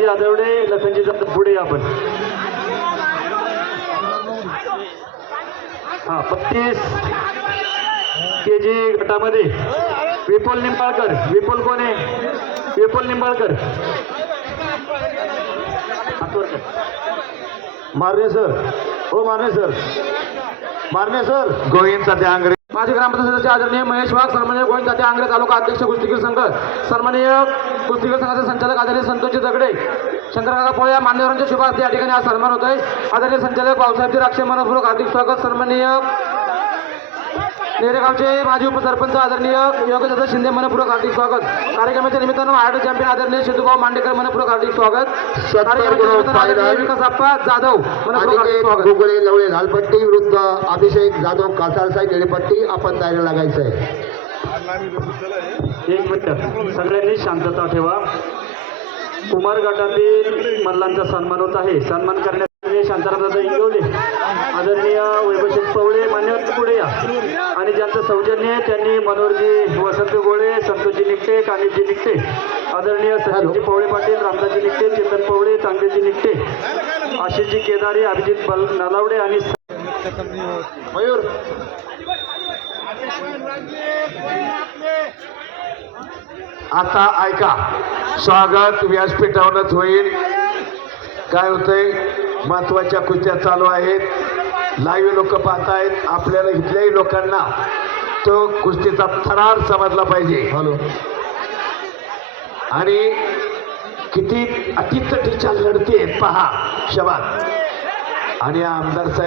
जाधवडे लखनजी जाधव पुढे आपण. हा बत्तीस के जी गटामध्ये. विपुल निंबाळकर विपुल कोण आहे विपुल निंबाळकर. मारणे सर. हो मारणे सर. मारणे सर. गोविंदचा त्या अंग्रे माजी ग्रामपंचायत सदस्य आदरणीय महेश वाघ सन्मान्य गोविंद तात्या आंग्रे तालुका अध्यक्ष कुस्तीगीर संघ सन्माननीय कुस्तीगीर संघाचे संचालक आदरणीय संतोषजी दगडे शंकरकाका पोळे या मान्यवरांच्या शुभार्थी या ठिकाणी आज सन्मान होत आहे आदरणीय संचालक भाऊसाहेबजी राक्षे मनपूर्वक हार्दिक स्वागत. सन्माननीय नेरेगावचे माजी उपसरपंच आदरणीय योगदादा शिंदे मनपूर्वक हार्दिक स्वागत. कार्यक्रमाच्या निमित्तानं महाराष्ट्र चॅम्पियन आदरणीय सिद्धूभाऊ मांडेकर मनपूर्वक हार्दिक स्वागत. कार्यक्रमाच्या निमित्तानं आदरणीय विकास आप्पा जाधव मनपूर्वक हार्दिक स्वागत. गुगळे लवळे लालपट्टी विरुद्ध अभिषेक जाधव कासारसाई निळपट्टी आपण तयारी लागायचं आहे एक मिनिट. सगळ्यांनी शांतता ठेवा. कुमार गटातील मल्लांचा सन्मान होत आहे. सन्मान करण्यासाठी शांतारामदादा इंगवले आदरणीय वैभवशेठ पवळे मान्यवर पुढे या आणि ज्यांचं सौजन्य त्यांनी मनोहरजी वसंत गोळे संतोषजी निकटे कानिपजी निकटे आदरणीय सचिनजी पवळे पाटील रामदासजी निकटे चेतन पवळे चांगदेजी निकटे आशिषजी केदारी अभिजित बल नलावडे आणि मयूर. आता ऐका. स्वागत व्यासपीठावरच होईल. काय होतंय? महत्त्वाच्या कुस्त्या चालू आहेत. लाईव्ह लोक पाहतायत. आपल्याला इथल्याही लोकांना तो कुस्तीचा थरार समजला पाहिजे. हॅलो. आणि किती अतितटीच्या लढती आहेत पहा शबाद आणि आमदार साहेब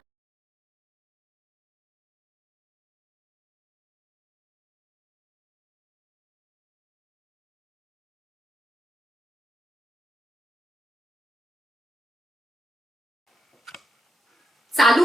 चालू